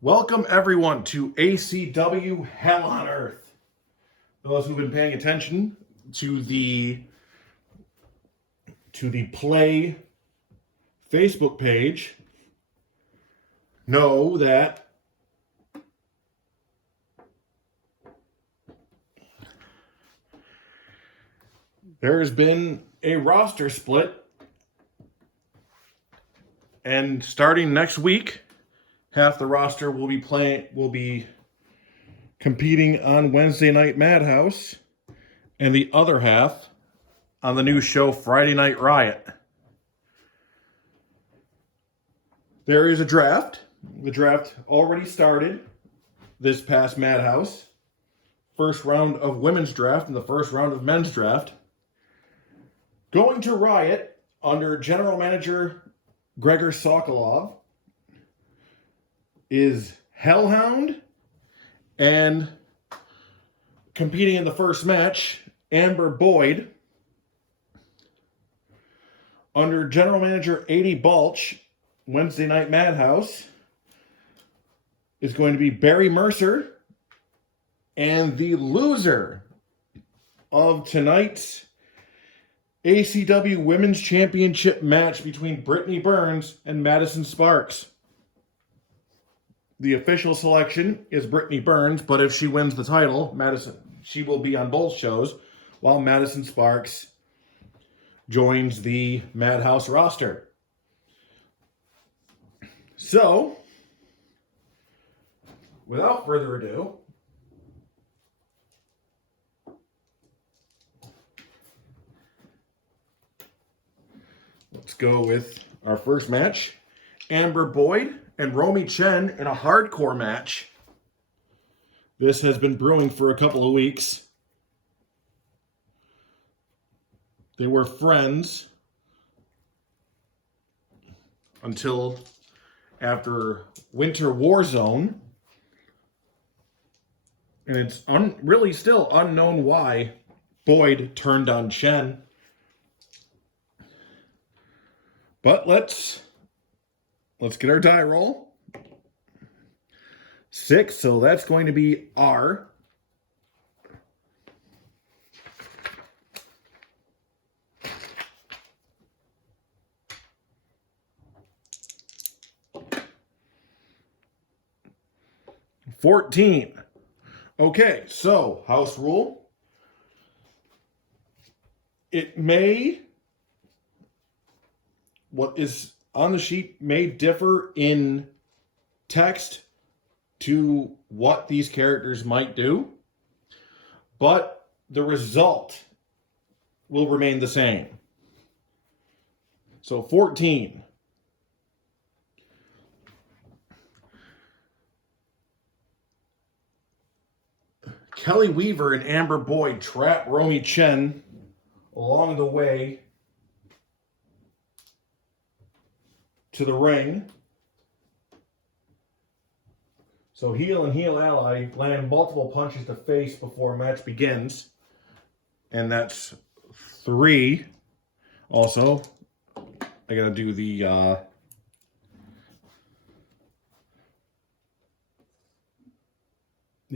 Welcome everyone to ACW Hell on Earth. Those who've been paying attention to the Plaay Facebook page know that there has been a roster split, and starting next week, half the roster will be competing on Wednesday Night Madhouse, and the other half on the new show Friday Night Riot. There is a draft. The draft already started this past Madhouse. First round of women's draft and the first round of men's draft. Going to Riot under general manager Gregor Sokolov is Hellhound, and competing in the first match, Amber Boyd. Under general manager A.D. Balch, Wednesday Night Madhouse is going to be Barry Mercer, and the loser of tonight's ACW Women's Championship match between Brittany Burns and Madison Sparx. The official selection is Brittany Burns, but if she wins the title, she will be on both shows, while Madison Sparx joins the Madhouse roster. So, without further ado, let's go with our first match. Amber Boyd and Romi Chen in a hardcore match. This has been brewing for a couple of weeks. They were friends until after Winter War Zone. And it's really still unknown why Boyd turned on Chen. But let's get our die roll. 6, so that's going to be R. $14. Okay, so house rule. What is on the sheet may differ in text to what these characters might do, but the result will remain the same. So 14. Kelly Weaver and Amber Boyd trap Romi Chen along the way to the ring. So heel and heel ally land multiple punches to face before match begins. And that's 3. Also, I gotta do the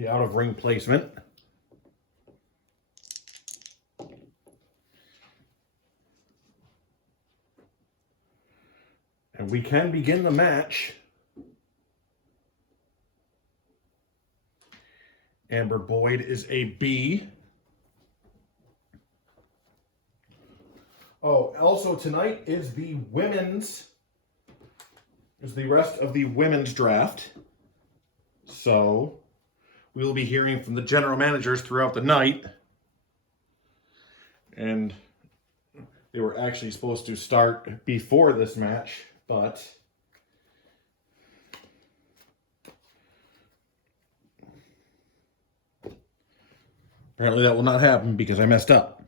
out of ring placement. And we can begin the match. Amber Boyd is a B. Oh, also tonight is the rest of the women's draft. So we will be hearing from the general managers throughout the night. And they were actually supposed to start before this match, but apparently that will not happen because I messed up.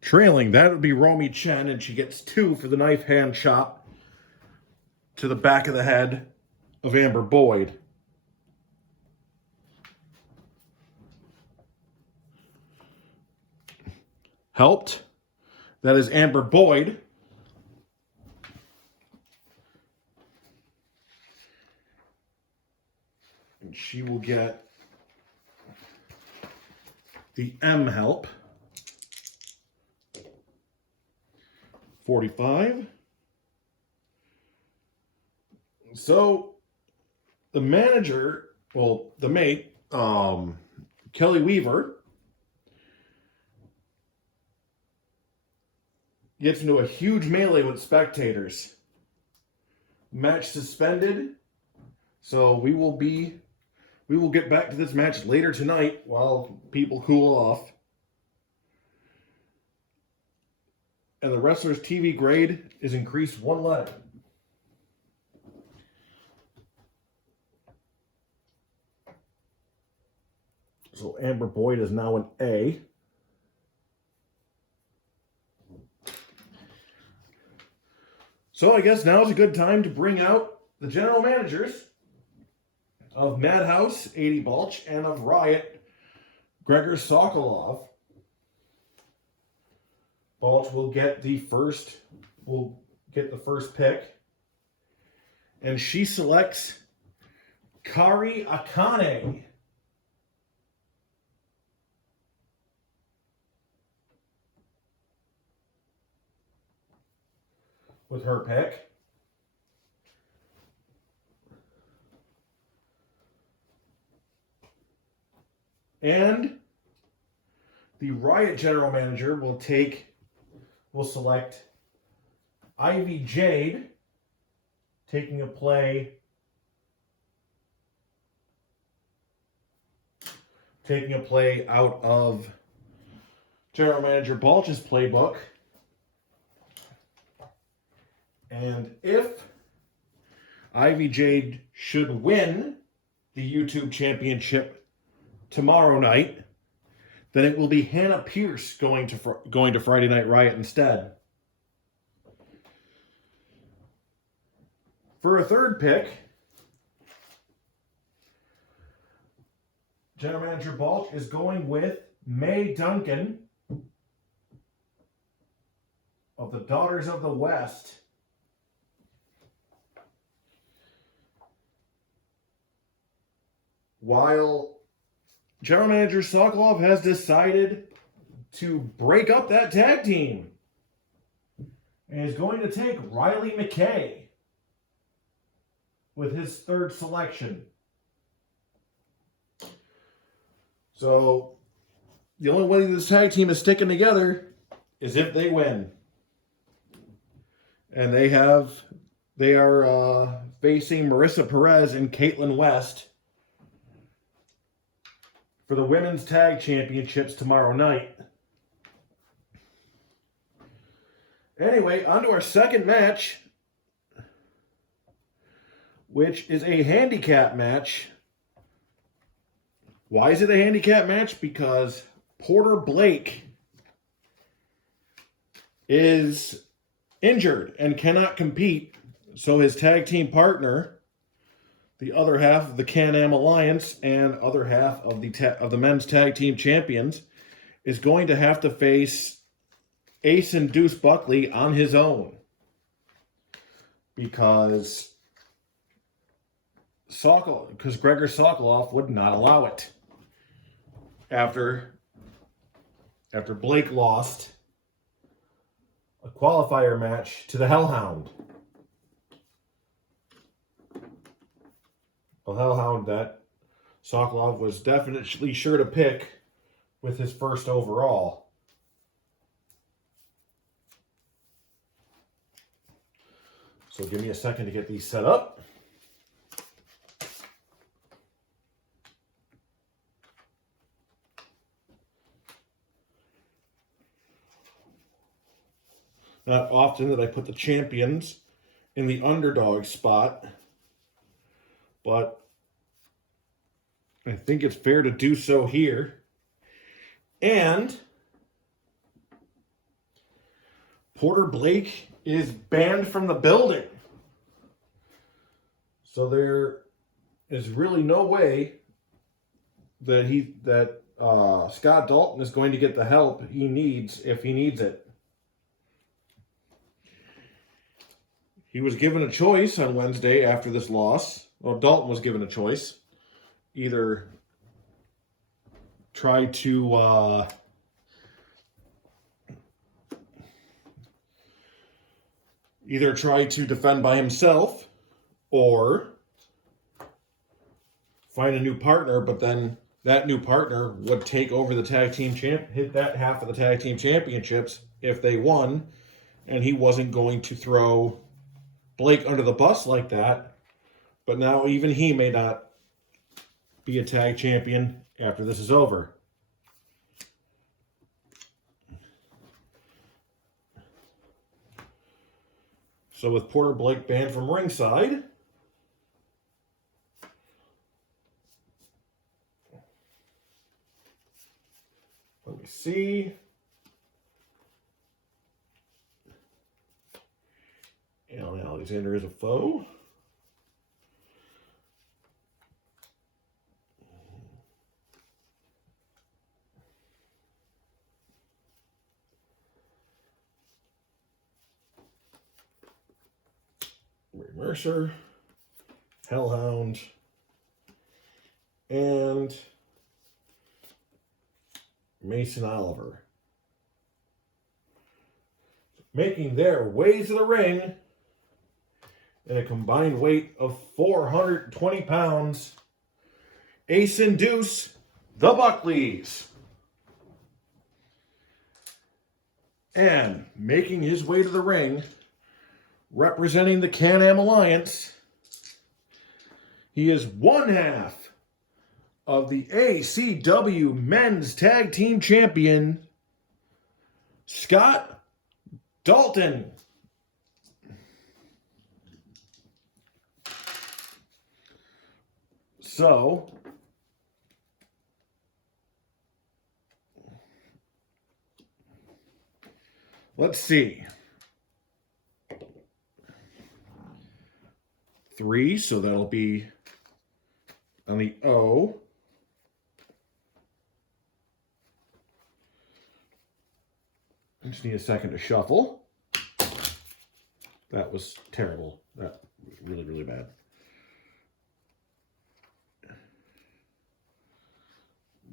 Trailing, that would be Romi Chen, and she gets 2 for the knife hand chop to the back of the head of Amber Boyd. Helped. That is Amber Boyd. She will get the M help. 45. So the manager, well, the mate, Kelly Weaver, gets into a huge melee with spectators. Match suspended. So we will get back to this match later tonight while people cool off. And the wrestler's TV grade is increased 1 letter. So Amber Boyd is now an A. So I guess now is a good time to bring out the general managers of Madhouse, 80 Balch, and of Riot, Gregor Sokolov. Balch will get the first pick. And she selects Kari Akane. With her pick. And the Riot general manager will select Ivy Jade, taking a play out of general manager Balch's playbook. And if Ivy Jade should win the YouTube championship tomorrow night, then it will be Hannah Pierce going to Friday Night Riot instead. For a third pick, general manager Balch is going with Mae Duncan of the Daughters of the West. While general manager Sokolov has decided to break up that tag team and is going to take Riley McKay with his third selection. So the only way this tag team is sticking together is if they win. And they are facing Marissa Perez and Caitlin West for the Women's Tag Championships tomorrow night. Anyway, on to our second match, which is a handicap match. Why is it a handicap match? Because Porter Blake is injured and cannot compete, so his tag team partner, the other half of the Can-Am Alliance and other half of the men's tag team champions, is going to have to face Ace and Deuce Buckley on his own. Because Gregor Sokolov would not allow it. After Blake lost a qualifier match to the Hellhound. A Hellhound that Sokolov was definitely sure to pick with his first overall. So give me a second to get these set up. Not often that I put the champions in the underdog spot, but I think it's fair to do so here. And Porter Blake is banned from the building. So there is really no way that Scott Dalton is going to get the help he needs if he needs it. He was given a choice on Wednesday after this loss. Well, Dalton was given a choice either try to defend by himself or find a new partner, but then that new partner would take over the tag team hit that half of the tag team championships if they won, and he wasn't going to throw Blake under the bus like that. But now even he may not be a tag champion after this is over. So with Porter Blake banned from ringside, let me see. Alan Alexander is a foe. Ray Mercer, Hellhound, and Mason Oliver. Making their way to the ring in a combined weight of 420 pounds, Ace and Deuce, the Buckleys. And making his way to the ring, representing the Can-Am Alliance, he is one half of the ACW Men's Tag Team Champion, Scott Dalton. So, let's see. 3, so that'll be on the O. I just need a second to shuffle. That was terrible. That was really, really bad.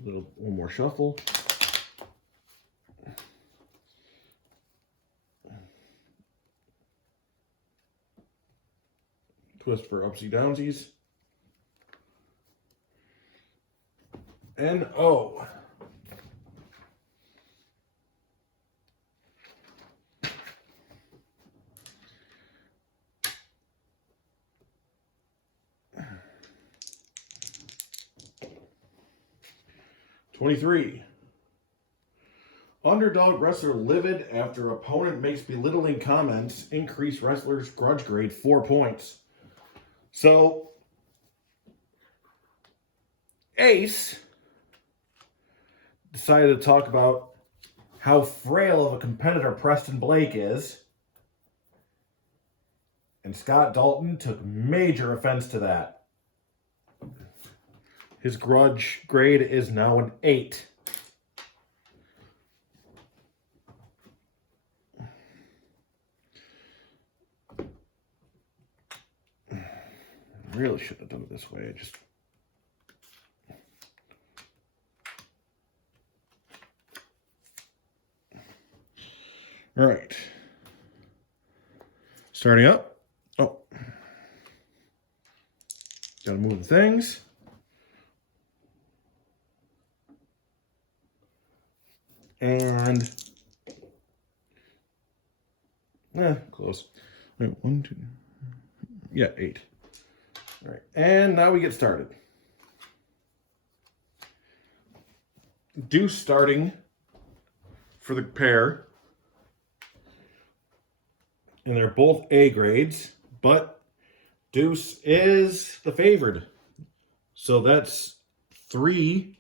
One more shuffle. Twist for upsy downsies. And O. $23. Underdog wrestler livid after opponent makes belittling comments. Increase wrestler's grudge grade 4 points. So, Ace decided to talk about how frail of a competitor Preston Blake is. And Scott Dalton took major offense to that. His grudge grade is now an 8. Really shouldn't have done it this way. All right. Starting up. Oh. Gotta move the things. And close. Wait, 1, 2. Yeah, 8. All right, and now we get started. Deuce starting for the pair. And they're both A grades, but Deuce is the favored. So that's 3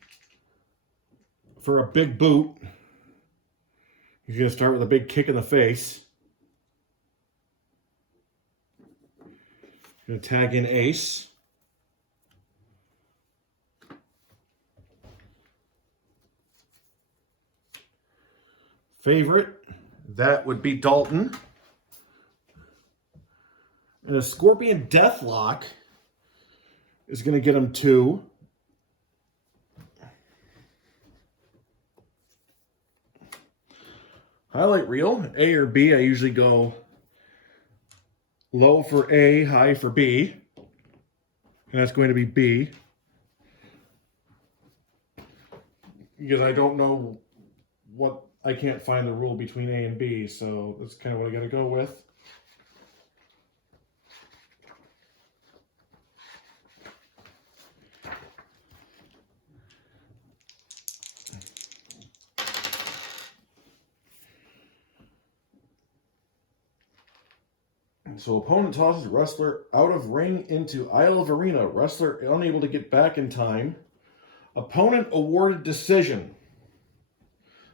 for a big boot. He's going to start with a big kick in the face. Going to tag in Ace. Favorite, that would be Dalton. And a Scorpion Deathlock is going to get him 2. highlight reel, A or B. I usually go low for A, high for B. And that's going to be B. Because I don't know what, I can't find the rule between A and B, so that's kind of what I got to go with. So opponent tosses wrestler out of ring into aisle of arena. Wrestler unable to get back in time. Opponent awarded decision.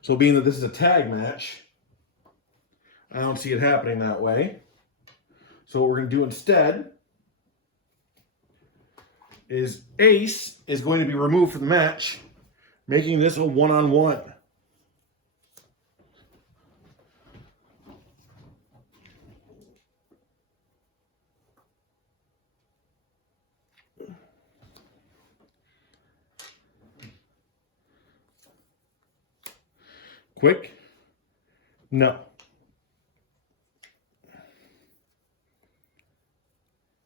So being that this is a tag match, I don't see it happening that way. So what we're going to do instead is Ace is going to be removed from the match, making this a one-on-one. Quick? No.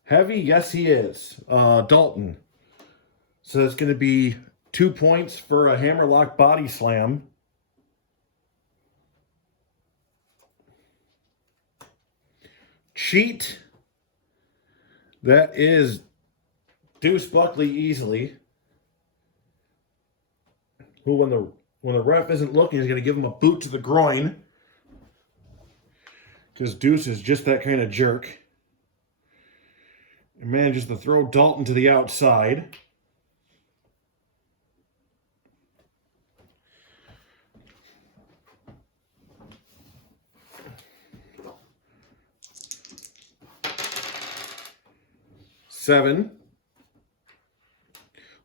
Heavy? Yes, he is. Dalton. So it's going to be 2 points for a hammerlock body slam. Cheat. That is Deuce Buckley easily. Who, when the ref isn't looking, he's going to give him a boot to the groin. Because Deuce is just that kind of jerk. And manages to throw Dalton to the outside. Seven.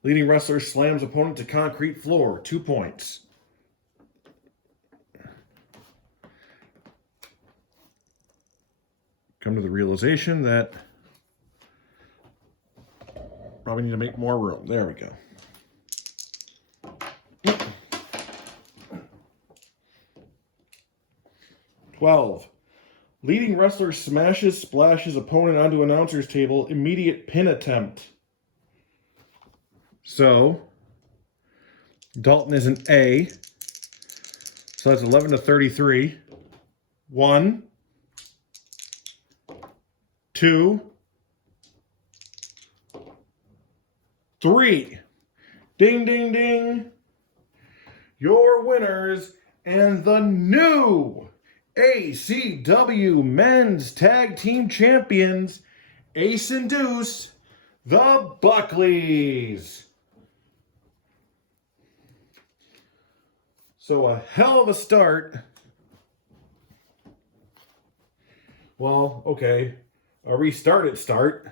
Leading wrestler slams opponent to concrete floor. 2 points. Come to the realization that probably need to make more room. There we go. $12. Leading wrestler splashes opponent onto announcer's table. Immediate pin attempt. So, Dalton is an A. So that's 11-33. 1, 2, 3. Ding, ding, ding. Your winners and the new ACW Men's Tag Team Champions, Ace and Deuce, the Buckleys. So a hell of a start. Well, okay, a restarted start,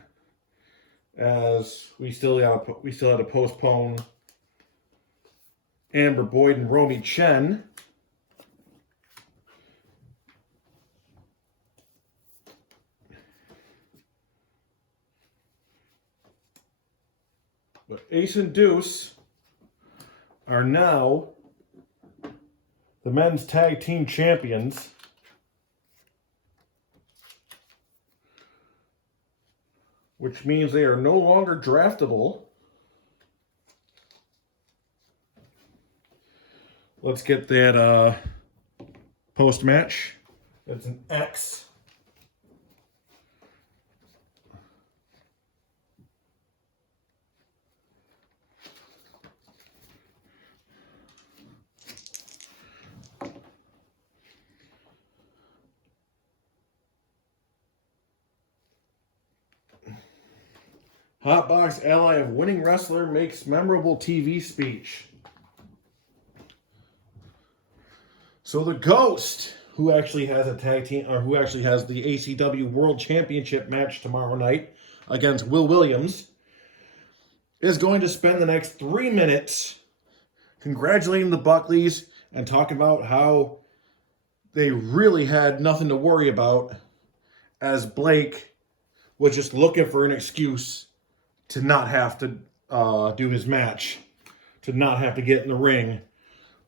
as we still had to postpone Amber Boyd and Romi Chen. But Ace and Deuce are now the men's tag team champions. Which means they are no longer draftable. Let's get that post-match. That's an X. Hotbox ally of winning wrestler makes memorable TV speech. So the Ghost, who actually has a tag team, or who actually has the ACW World Championship match tomorrow night against Will Williams, is going to spend the next 3 minutes congratulating the Buckleys and talking about how they really had nothing to worry about, as Blake was just looking for an excuse to not have to do his match, to not have to get in the ring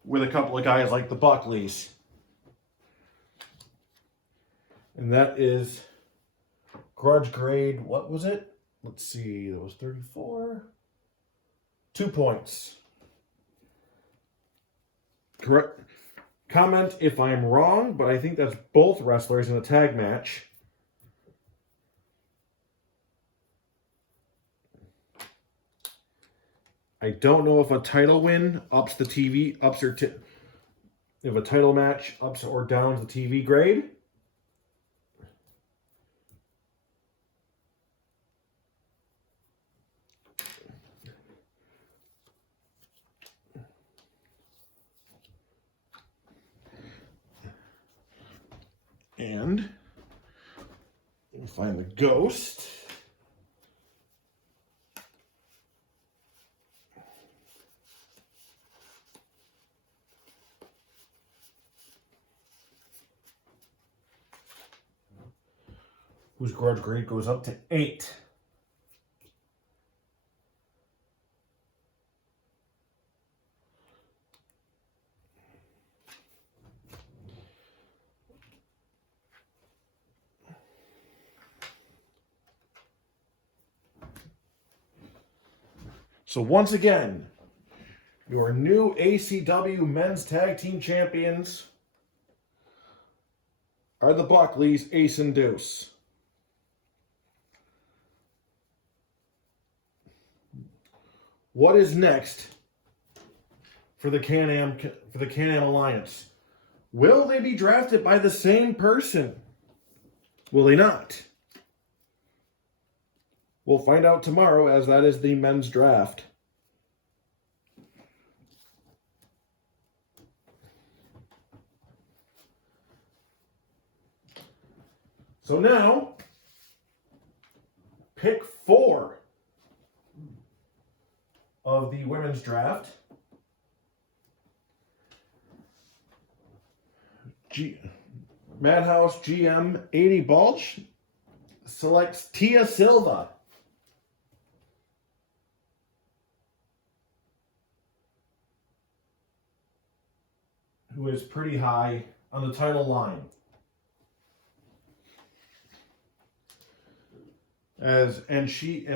with a couple of guys like the Buckleys. And that is grudge grade, what was it? Let's see, that was 34. 2 points. Correct. Comment if I'm wrong, but I think that's both wrestlers in a tag match. I don't know if a title win ups the TV, if a title match ups or downs the TV grade. And we'll find the ghost. Whose grudge grade goes up to 8. So once again, your new ACW Men's Tag Team Champions are the Buckleys, Ace and Deuce. What is next for the Can-Am Alliance? Will they be drafted by the same person? Will they not? We'll find out tomorrow, as that is the men's draft. So now, pick 4 of the women's draft. Madhouse GM 80 Balch selects Tia Silva. Who is pretty high on the title line. And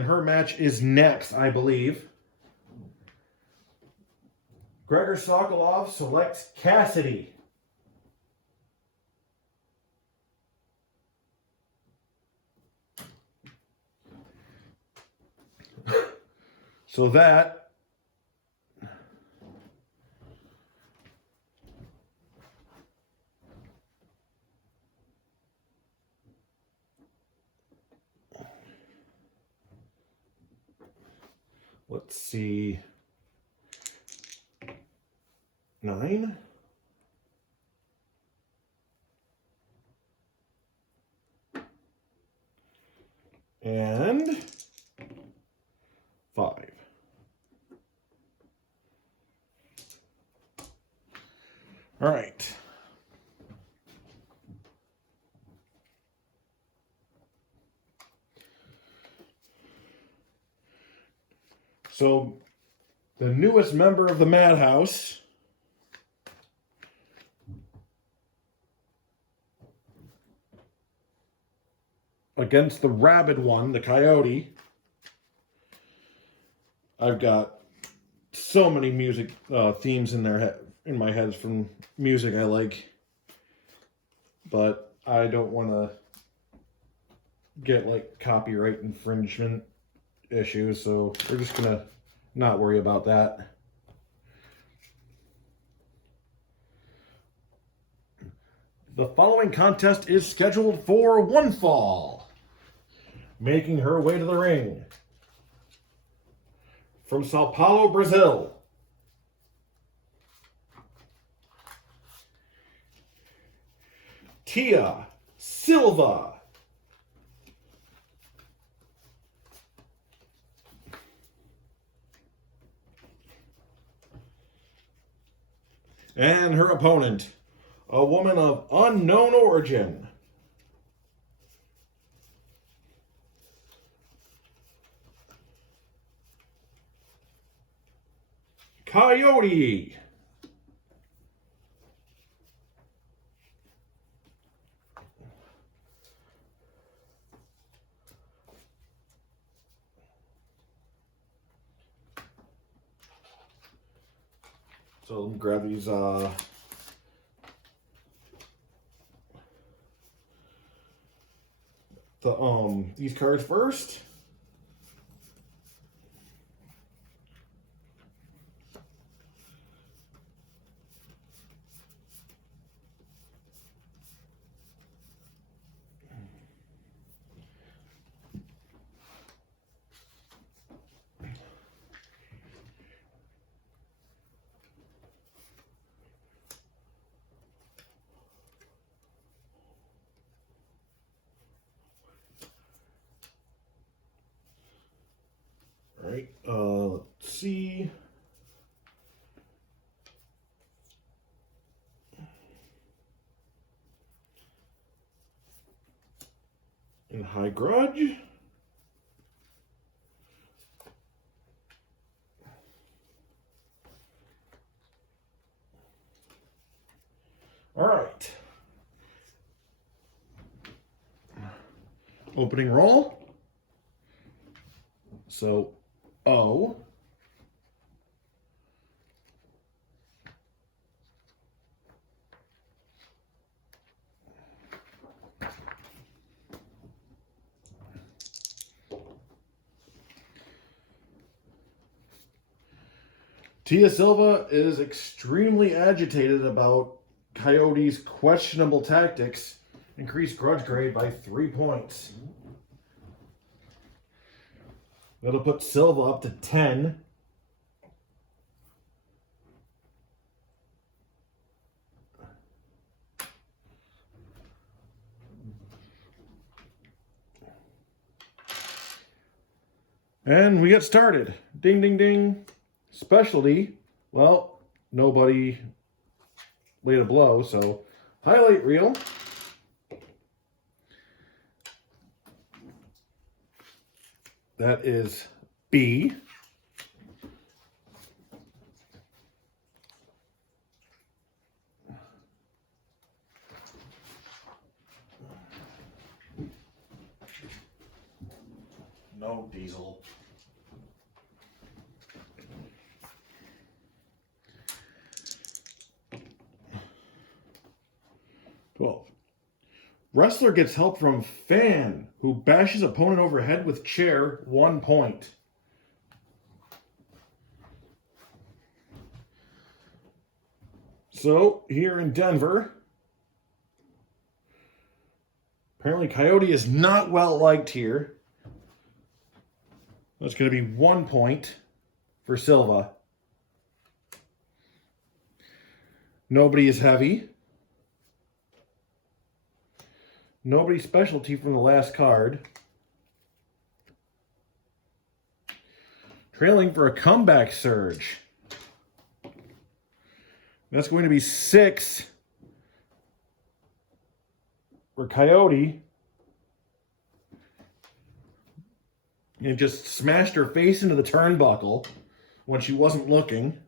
her match is next, I believe. Gregor Sokolov selects Cassidy. So that let's see, 9. And 5. All right. So, the newest member of the Madhouse against the rabid one, the Coyote. I've got so many music themes in my head from music I like, but I don't want to get like copyright infringement issues, so we're just gonna not worry about that. The following contest is scheduled for one fall. Making her way to the ring from Sao Paulo, Brazil, Tia Silva. And her opponent, a woman of unknown origin, Coyote. So let me grab these cards first. All right, let's see. In High Grudge. All right. Opening roll. So, O. Tia Silva is extremely agitated about Coyote's questionable tactics. Increased grudge grade by 3 points. That'll put Silva up to 10. And we get started. Ding, ding, ding. Specialty. Well, nobody laid a blow, so highlight reel. That is B. No diesel. Wrestler gets help from fan, who bashes opponent overhead with chair, 1 point. So, here in Denver, apparently Coyote is not well liked here. That's going to be 1 point for Silva. Nobody is heavy. Nobody specialty from the last card. Trailing for a comeback surge. That's going to be 6 for Coyote. And just smashed her face into the turnbuckle when she wasn't looking.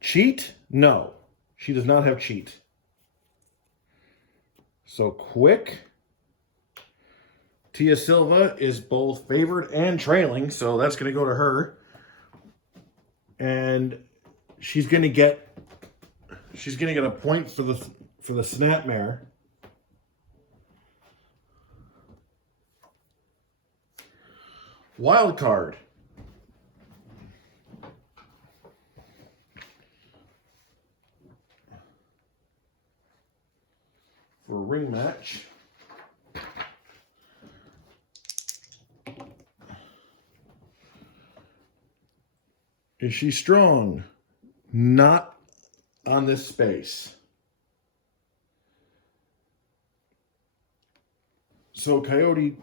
Cheat? No. She does not have cheat. So quick. Tia Silva is both favored and trailing, so that's going to go to her. And she's going to get a point for the Snapmare. Wild card. For a ring match. Is she strong? Not on this space. So Coyote.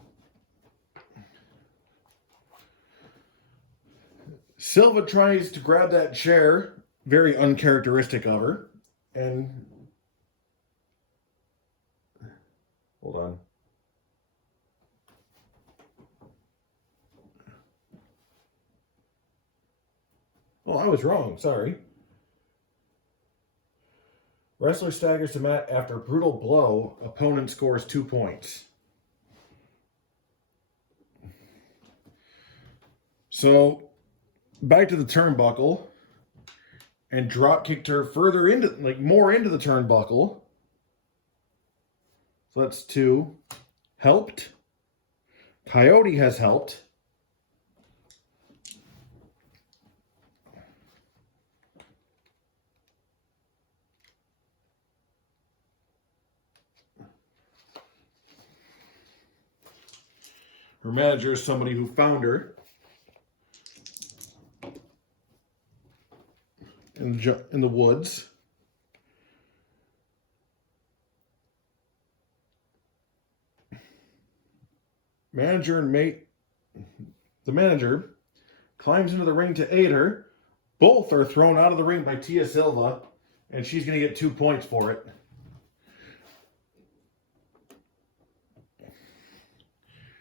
Silva tries to grab that chair, very uncharacteristic of her, and hold on. Oh, I was wrong. Sorry. Wrestler staggers to mat after brutal blow. Opponent scores 2 points. So, back to the turnbuckle and drop kicked her further into, like more into the turnbuckle. So that's 2. Helped. Coyote has helped. Her manager is somebody who found her in the woods. Manager and mate, the manager climbs into the ring to aid her. Both are thrown out of the ring by Tia Silva, and she's going to get 2 points for it.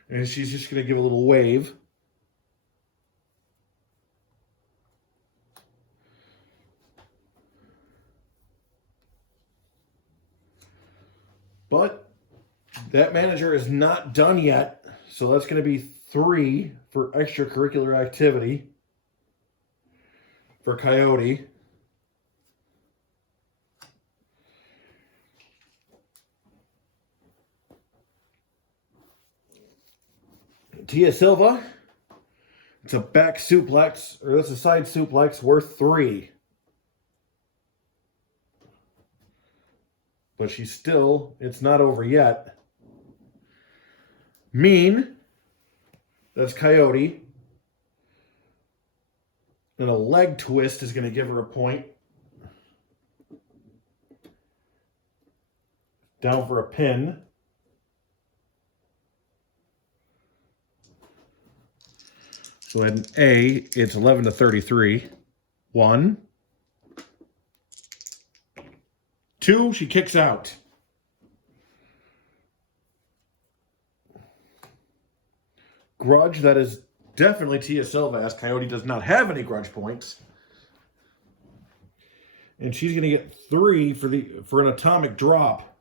And she's just going to give a little wave. But that manager is not done yet. So that's going to be 3 for extracurricular activity for Coyote. Tia Silva, it's a back suplex, or that's a side suplex worth 3. But she's still, it's not over yet. Mean, that's Coyote. And a leg twist is going to give her a point. Down for a pin. So at an A, it's 11-33. 1. 2, she kicks out. Grudge, that is definitely Tia Silva, as Coyote does not have any grudge points. And she's going to get 3 for an atomic drop.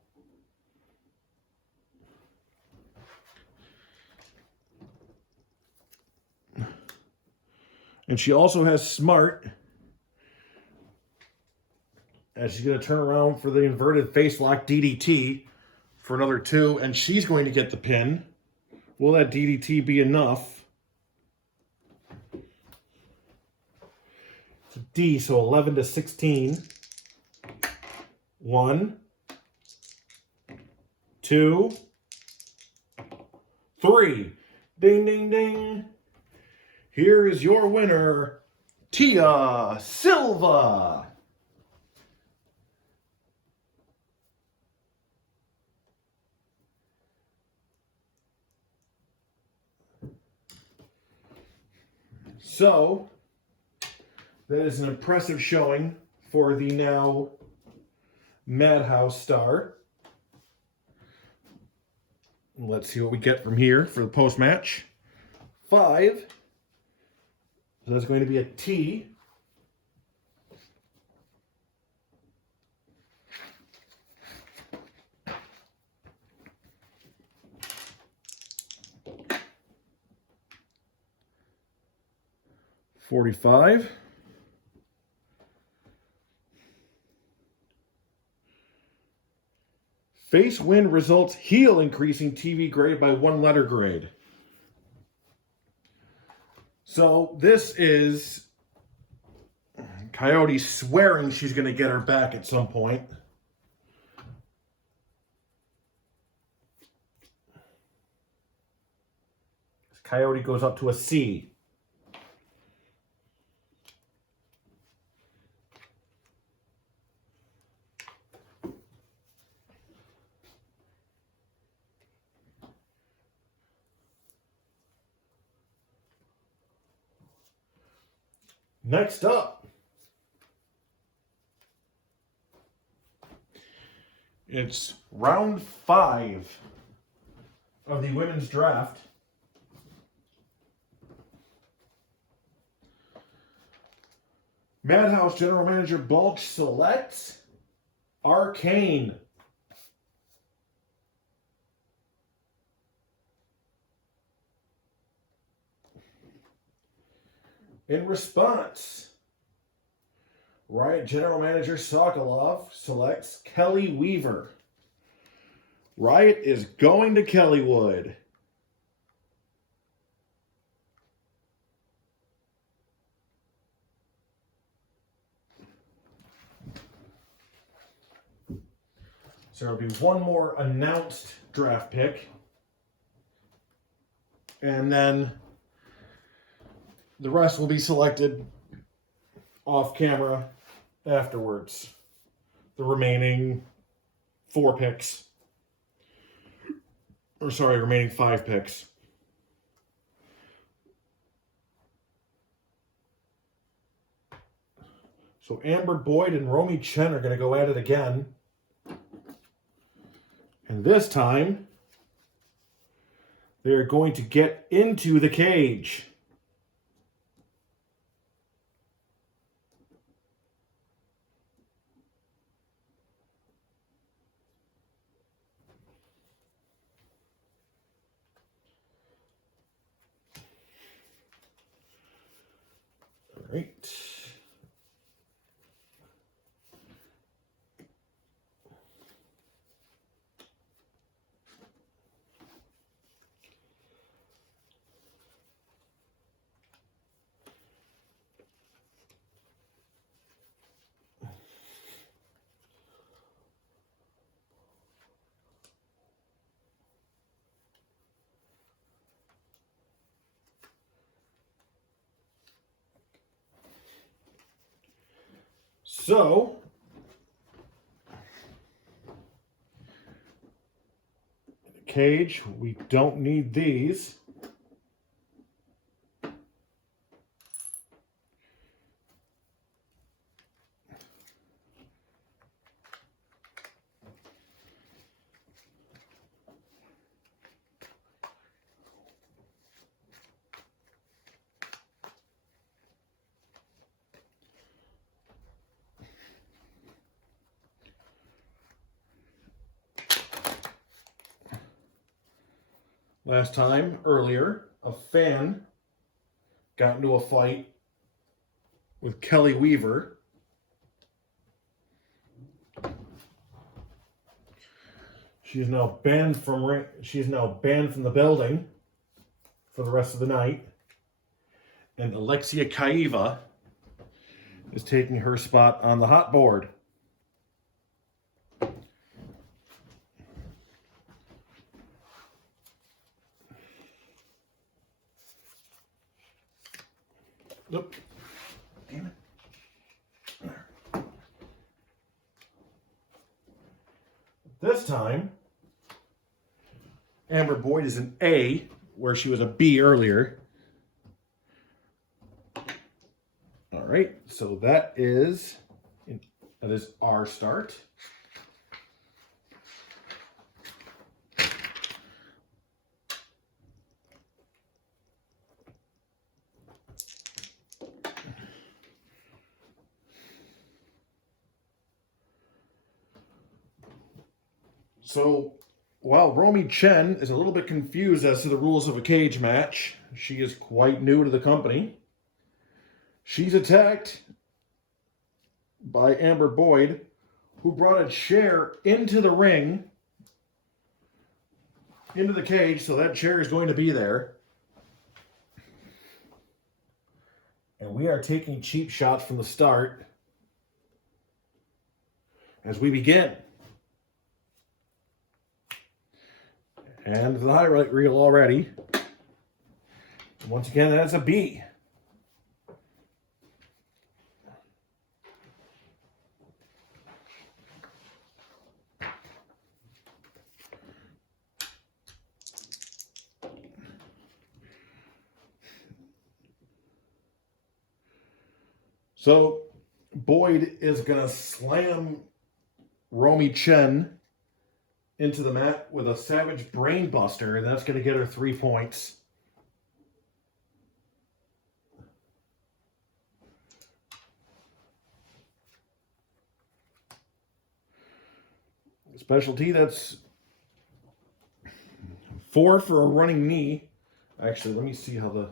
And she also has smart. And she's going to turn around for the inverted face lock DDT for another 2. And she's going to get the pin. Will that DDT be enough? It's a D, so 11-16. 1, 2, 3. Ding, ding, ding. Here is your winner, Tia Silva. So, that is an impressive showing for the now Madhouse star. Let's see what we get from here for the post-match. 5. So that's going to be a T. $45. Face win results heel increasing TV grade by 1 letter grade. So this is Coyote swearing she's going to get her back at some point. Coyote goes up to a C. Next up, it's round 5 of the women's draft. Madhouse General Manager Bulch selects Arcane. In response, Riot General Manager Sokolov selects Kelly Weaver. Riot is going to Kellywood. So there'll be one more announced draft pick. And then the rest will be selected off camera afterwards. The remaining 4 picks. Or sorry, remaining 5 picks. So Amber Boyd and Romi Chen are going to go at it again. And this time, they're going to get into the cage. All right. So, cage, we don't need these. Last time, earlier, a fan got into a fight with Kelly Weaver. She's now banned from the building for the rest of the night. And Alexia Kaiva is taking her spot on the hot board. Nope. Damn it. This time, Amber Boyd is an A, where she was a B earlier. All right, so that is our start. So, while Romi Chen is a little bit confused as to the rules of a cage match, she is quite new to the company. She's attacked by Amber Boyd, who brought a chair into the ring, into the cage, so that chair is going to be there. And we are taking cheap shots from the start as we begin. And the highlight reel already. Once again, that's a B. So Boyd is going to slam Romi Chen into the mat with a Savage Brain Buster, and that's going to get her 3 points. Specialty, that's 4 for a running knee. Actually, let me see how the...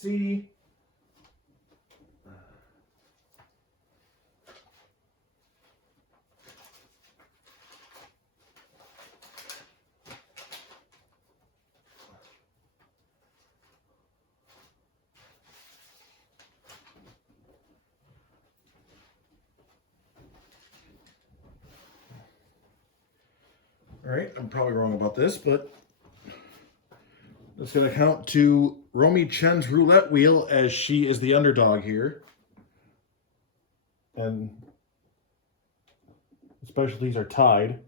C. All right, I'm probably wrong about this, but that's going to count to Romi Chen's roulette wheel as she is the underdog here. And the specialties are tied.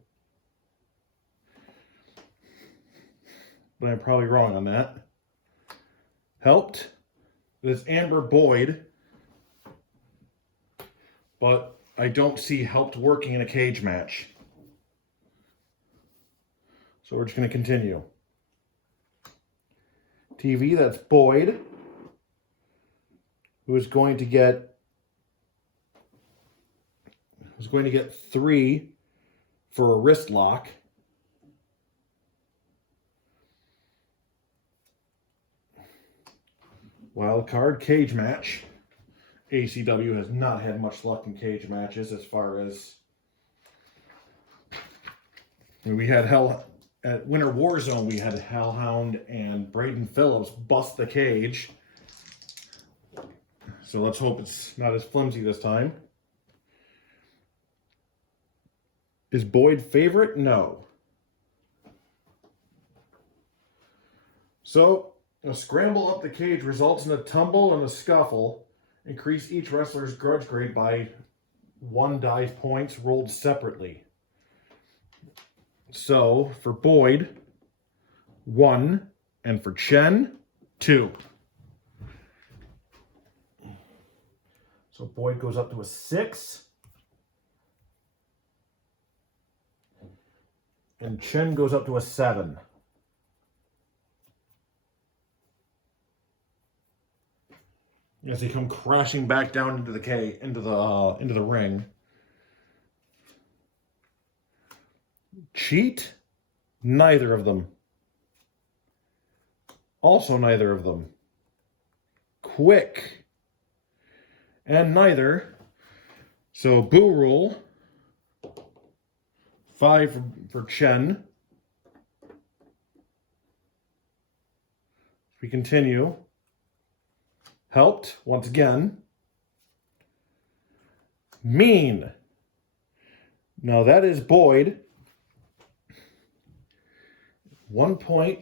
But I'm probably wrong on that. Helped. It's Amber Boyd. But I don't see helped working in a cage match. So we're just going to continue. TV, that's Boyd, who is going to get 3 for a wrist lock. Wild card cage match. ACW has not had much luck in cage matches as far as we had Hell at Winter Warzone. We had Hellhound and Braden Phillips bust the cage. So let's hope it's not as flimsy this time. Is Boyd favorite? No. So a scramble up the cage results in a tumble and a scuffle. Increase each wrestler's grudge grade by 1 die points rolled separately. So for Boyd, 1, and for Chen, 2. So Boyd goes up to a 6. And Chen goes up to a 7. As they come crashing back down into the ring. Cheat? Neither of them. Also neither of them. Quick? And neither. So Boo Rule. 5 for Chen. We continue. Helped, once again. Mean. Now that is Boyd. 1 point.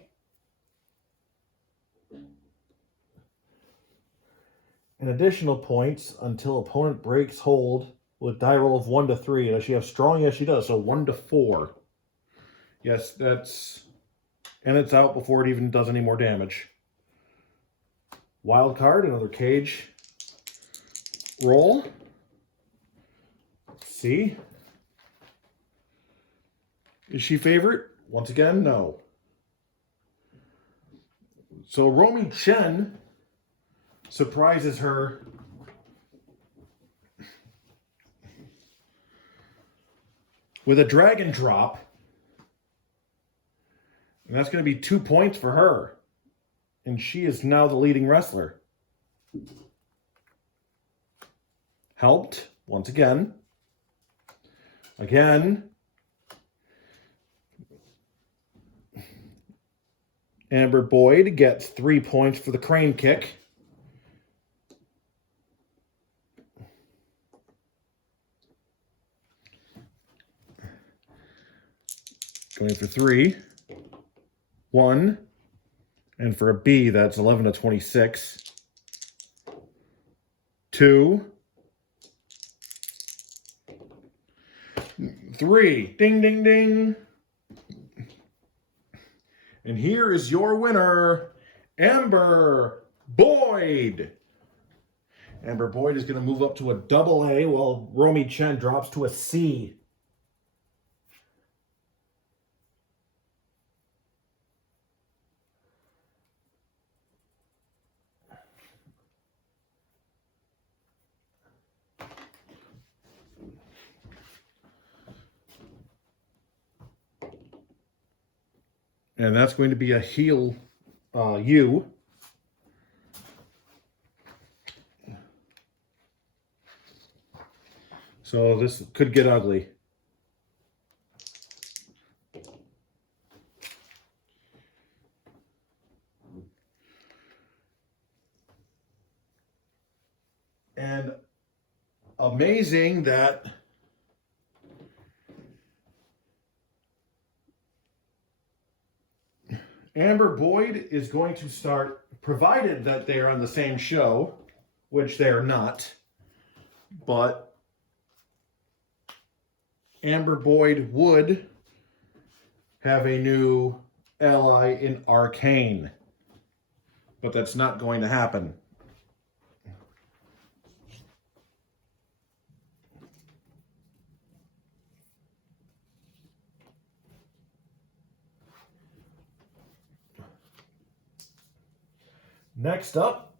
And additional points until opponent breaks hold with die roll of 1 to 3. Does she have strong? Yes, she does. So 1 to 4. Yes, that's... And it's out before it even does any more damage. Wild card, another cage roll. Let's see. Is she favorite? Once again, no. So Romi Chen surprises her with a dragon drop. And that's going to be 2 points for her. And she is now the leading wrestler. Helped, once again. Again. Amber Boyd gets 3 points for the crane kick. Going for 3. 1. And for a B, that's 11 to 26. 2. 3. Ding, ding, ding. And here is your winner, Amber Boyd. Amber Boyd is going to move up to a AA while Romi Chen drops to a C. And that's going to be a heel U. So this could get ugly. And amazing that Amber Boyd is going to start, provided that they are on the same show, which they are not, but Amber Boyd would have a new ally in Arcane, but that's not going to happen. Next up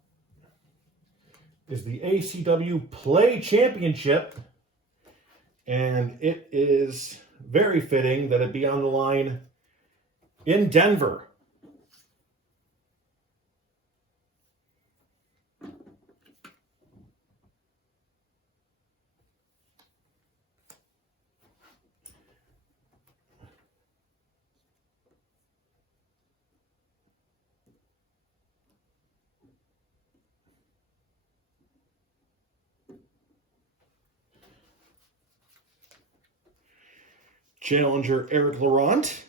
is the ACW Plaay Championship, and it is very fitting that it be on the line in Denver. Challenger Eric Laurent,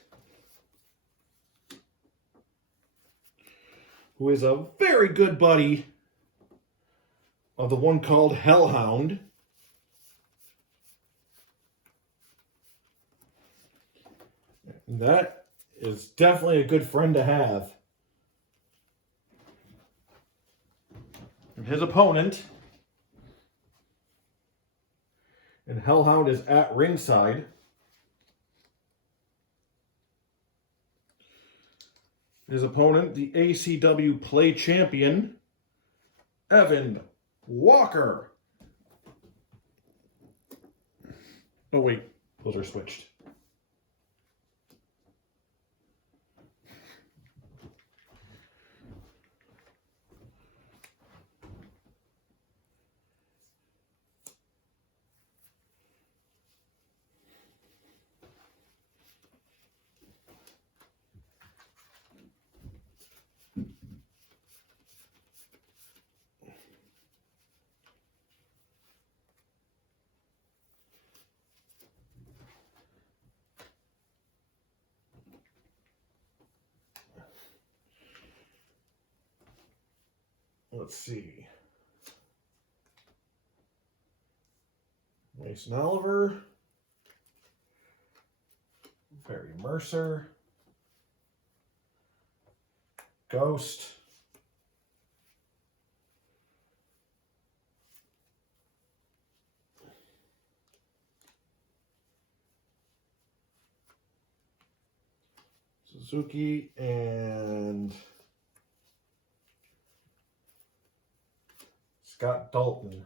who is a very good buddy of the one called Hellhound. That is definitely a good friend to have. And his opponent, and Hellhound is at ringside. His opponent, the ACW Plaay champion, Evan Walker. Oh wait, those are switched. Let's see. Mason Oliver, Barry Mercer, Ghost, Suzuki, and Scott Dalton.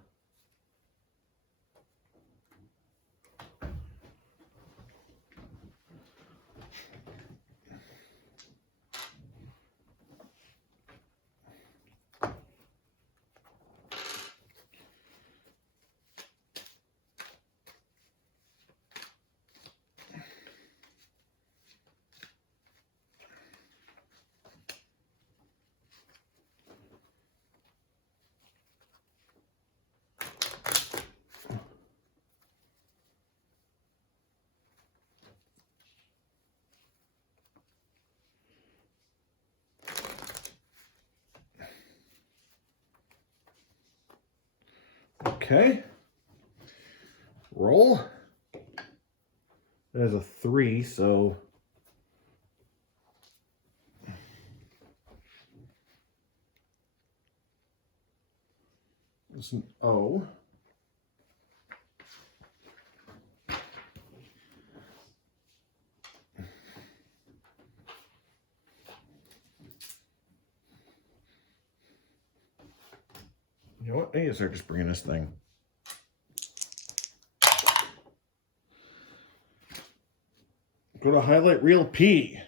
Okay. Roll. That is a 3, so it's an O. You know what? I need to start just bringing this thing. Go to Highlight Reel P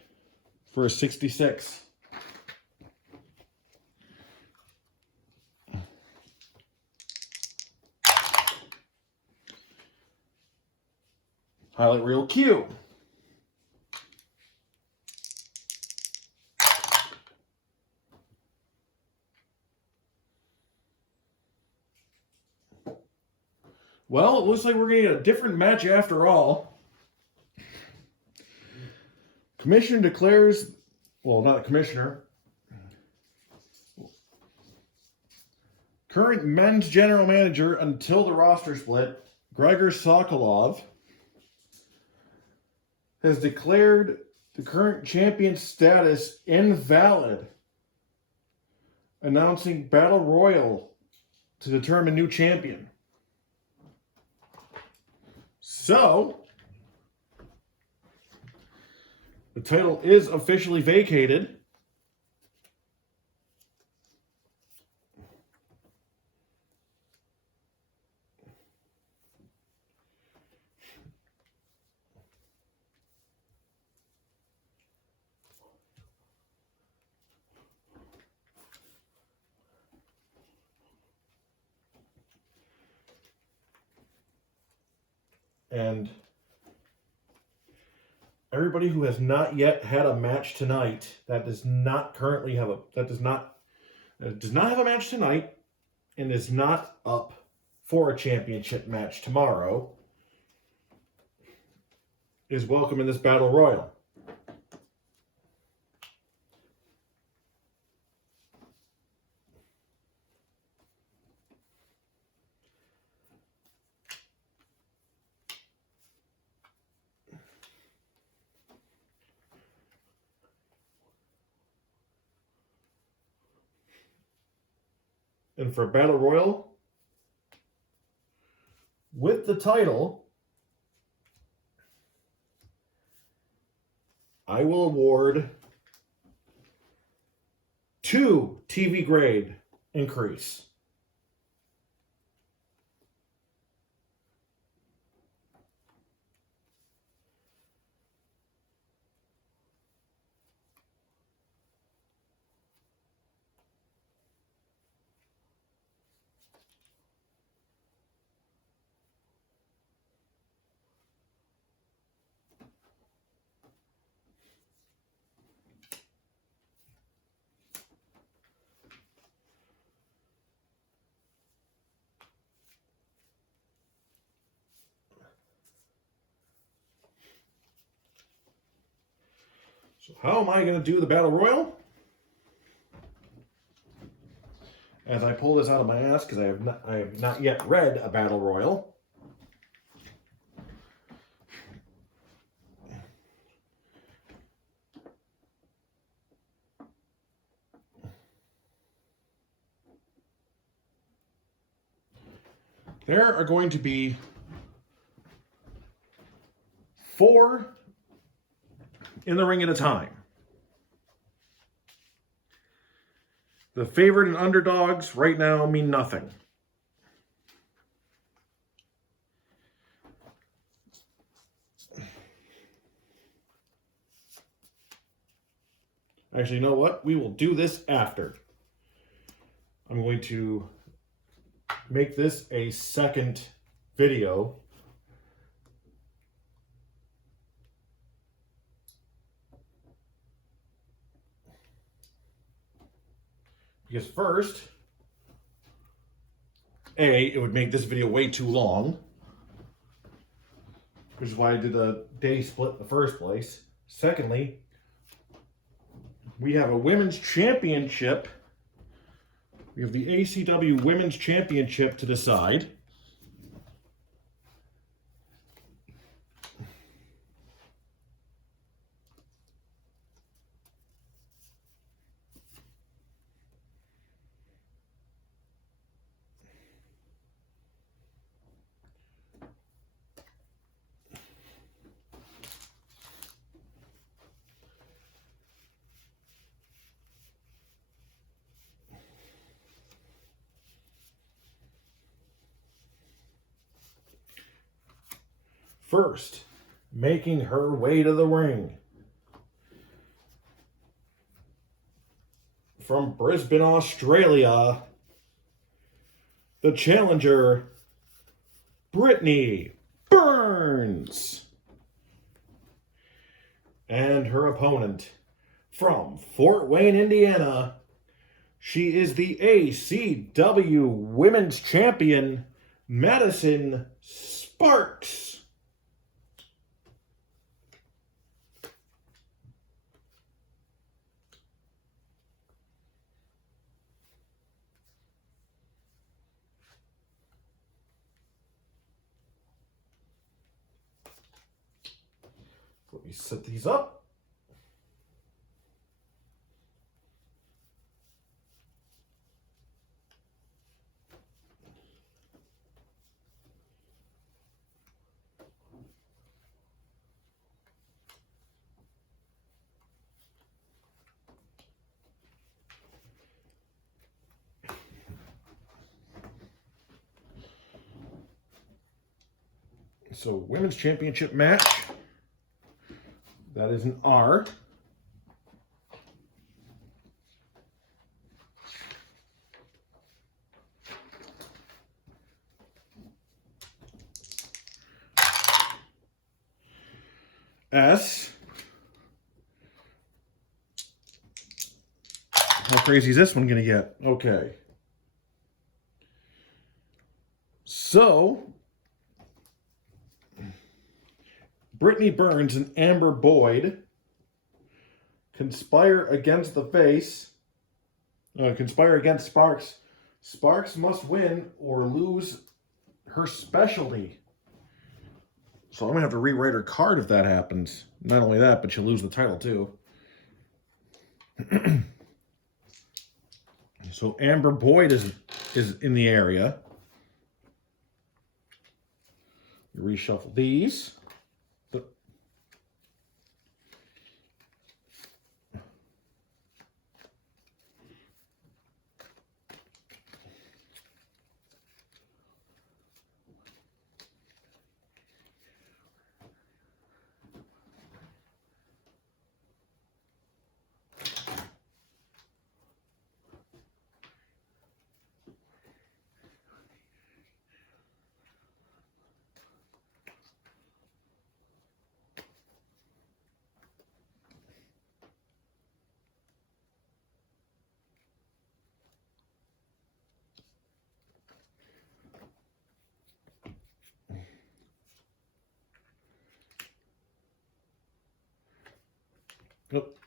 for a 66. Highlight reel Q. Well, it looks like we're going to get a different match after all. Commissioner declares, well, not the commissioner. Current men's general manager until the roster split, Gregor Sokolov, has declared the current champion status invalid, announcing Battle Royal to determine new champion. So, the title is officially vacated. And everybody who has not yet had a match tonight, that does not have a match tonight and is not up for a championship match tomorrow, is welcome in this Battle Royal. And for Battle Royal, with the title, I will award 2 TV grade increase. So how am I going to do the Battle Royal? As I pull this out of my ass, because I have not yet read a Battle Royal. There are going to be 4 in the ring at a time. The favorite and underdogs right now mean nothing. Actually, you know what? We will do this after. I'm going to make this a second video. Because first, it would make this video way too long, which is why I did the day split in the first place. Secondly, we have a women's championship. We have the ACW Women's Championship to decide. First, making her way to the ring, from Brisbane, Australia, the challenger, Brittany Burns. And her opponent from Fort Wayne, Indiana, she is the ACW Women's Champion, Madison Sparx. Let me set these up. So, Women's Championship match. That is an R. S. How crazy is this one going to get? Okay. So, Brittany Burns and Amber Boyd conspire against the face. Conspire against Sparx. Sparx must win or lose her specialty. So I'm going to have to rewrite her card if that happens. Not only that, but she'll lose the title too. So Amber Boyd is in the area. You reshuffle these. Nope.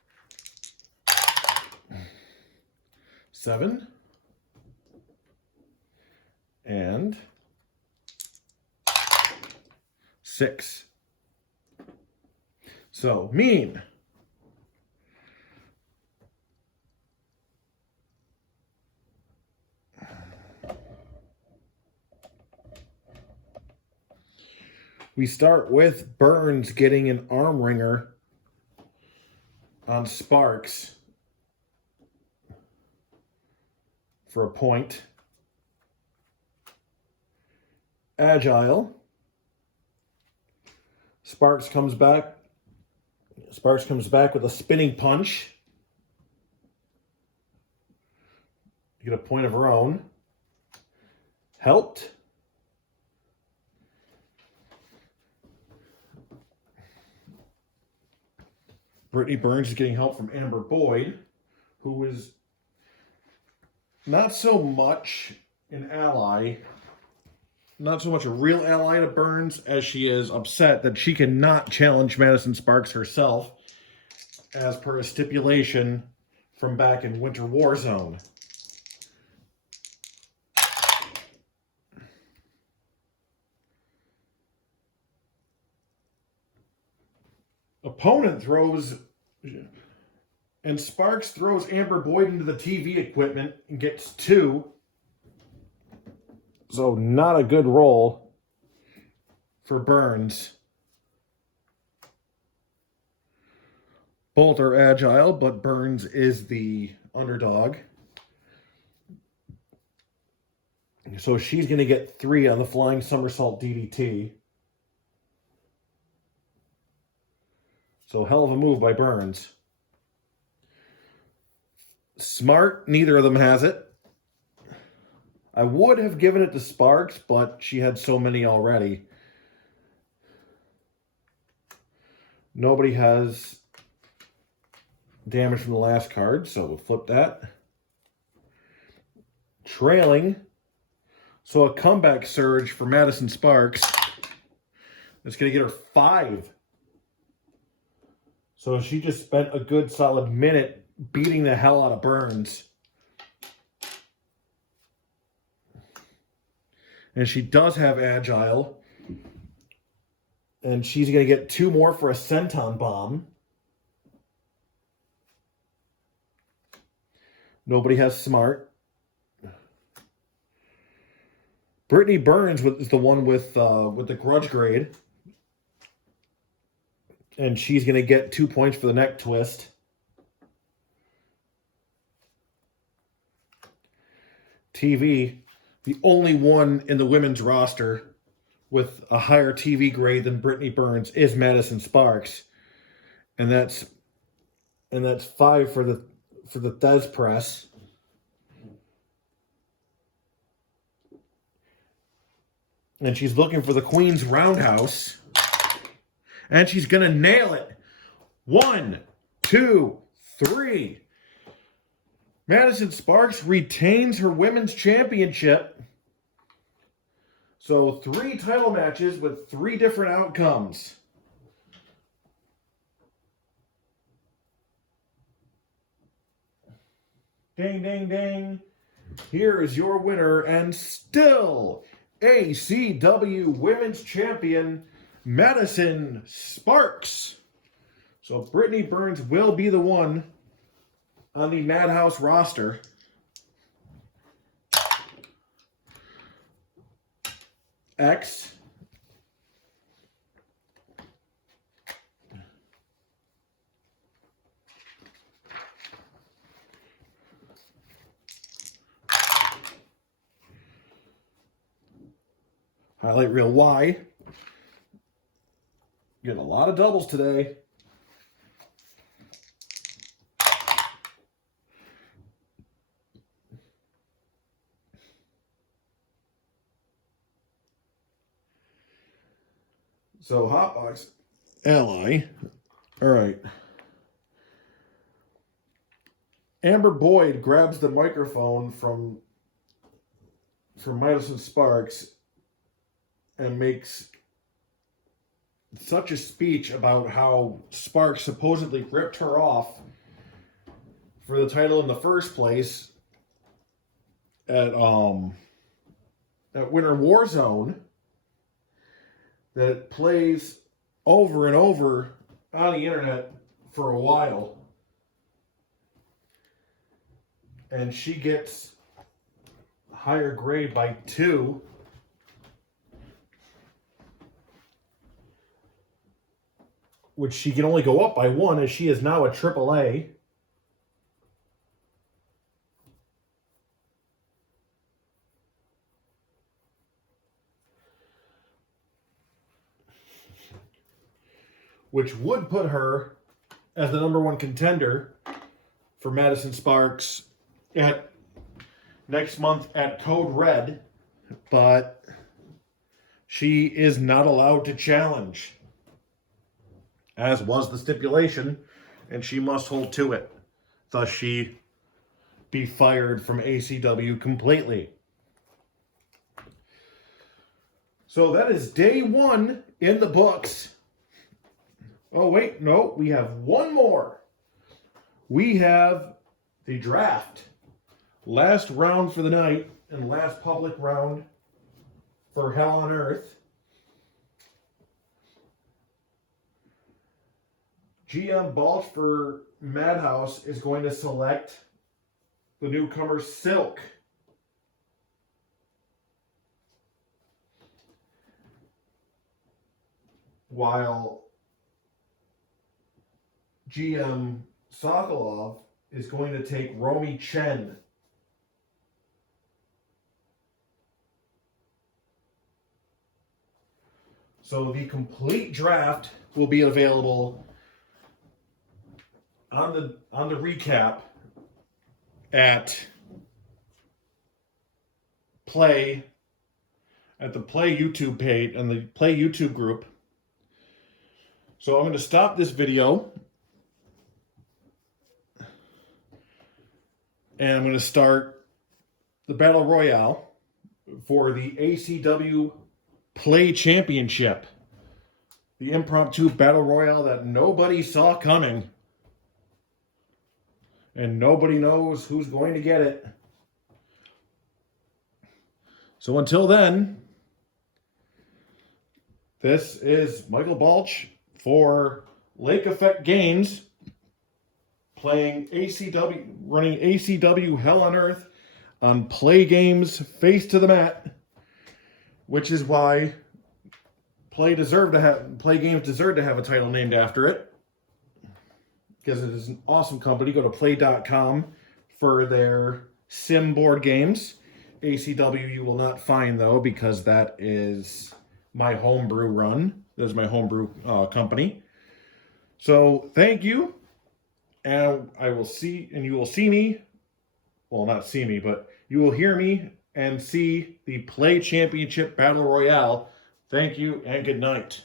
7 and 6. So mean. We start with Burns getting an arm wringer on Sparx for a point. Agile. Sparx comes back. Sparx comes back with a spinning punch. You get a point of her own. Helped. Brittany Burns is getting help from Amber Boyd, who is not so much an ally, not so much a real ally to Burns, as she is upset that she cannot challenge Madison Sparx herself, as per a stipulation from back in Winter War Zone. Opponent throws, and Sparx throws Amber Boyd into the TV equipment and gets 2. So not a good roll for Burns. Both are agile, but Burns is the underdog. So she's going to get 3 on the flying somersault DDT. So hell of a move by Burns. Smart, neither of them has it. I would have given it to Sparx, but she had so many already. Nobody has damage from the last card, so we'll flip that. Trailing. So a comeback surge for Madison Sparx. It's going to get her 5. So she just spent a good solid minute beating the hell out of Burns. And she does have Agile. And she's going to get 2 more for a Senton Bomb. Nobody has Smart. Brittany Burns is the one with the grudge grade. And she's going to get 2 points for the neck twist. TV, the only one in the women's roster with a higher TV grade than Brittany Burns is Madison Sparx. And that's 5 for the Thez press. And she's looking for the Queen's Roundhouse. And she's going to nail it. 1, 2, 3. Madison Sparx retains her Women's Championship. So 3 title matches with 3 different outcomes. Ding, ding, ding. Here is your winner and still ACW Women's Champion, Madison Sparx. So Brittany Burns will be the one on the Madhouse roster. X. Highlight reel Y. Getting a lot of doubles today. So Hotbox Ally. All right. Amber Boyd grabs the microphone from Madison Sparx and makes such a speech about how Sparx supposedly ripped her off for the title in the first place at Winter Warzone that it plays over and over on the internet for a while. And she gets higher grade by 2. Which she can only go up by 1 as she is now a AAA. Which would put her as the #1 contender for Madison Sparx at next month at Code Red, but she is not allowed to challenge, as was the stipulation, and she must hold to it. Thus, she be fired from ACW completely. So that is day 1 in the books. Oh, wait, no, we have one more. We have the draft. Last round for the night and last public round for Hell on Earth. GM Balch for Madhouse is going to select the newcomer Silk. While GM Sokolov is going to take Romi Chen. So the complete draft will be available on the recap at Plaay, at the Plaay YouTube page and the Plaay YouTube group. So I'm going to stop this video And I'm going to start the Battle Royale for the ACW Plaay Championship. The impromptu Battle Royale that nobody saw coming. And nobody knows who's going to get it. So until then, this is Michael Balch for Lake Effect Games, playing ACW, running ACW Hell on Earth on Plaay Games Face to the Mat, which is why Plaay Games deserved to have a title named after it, because it is an awesome company. Go to Plaay.com for their sim board games. ACW you will not find, though, because that is my homebrew run. That is my homebrew company. So thank you, and you will see me. Well, not see me, but you will hear me and see the Plaay Championship Battle Royale. Thank you and good night.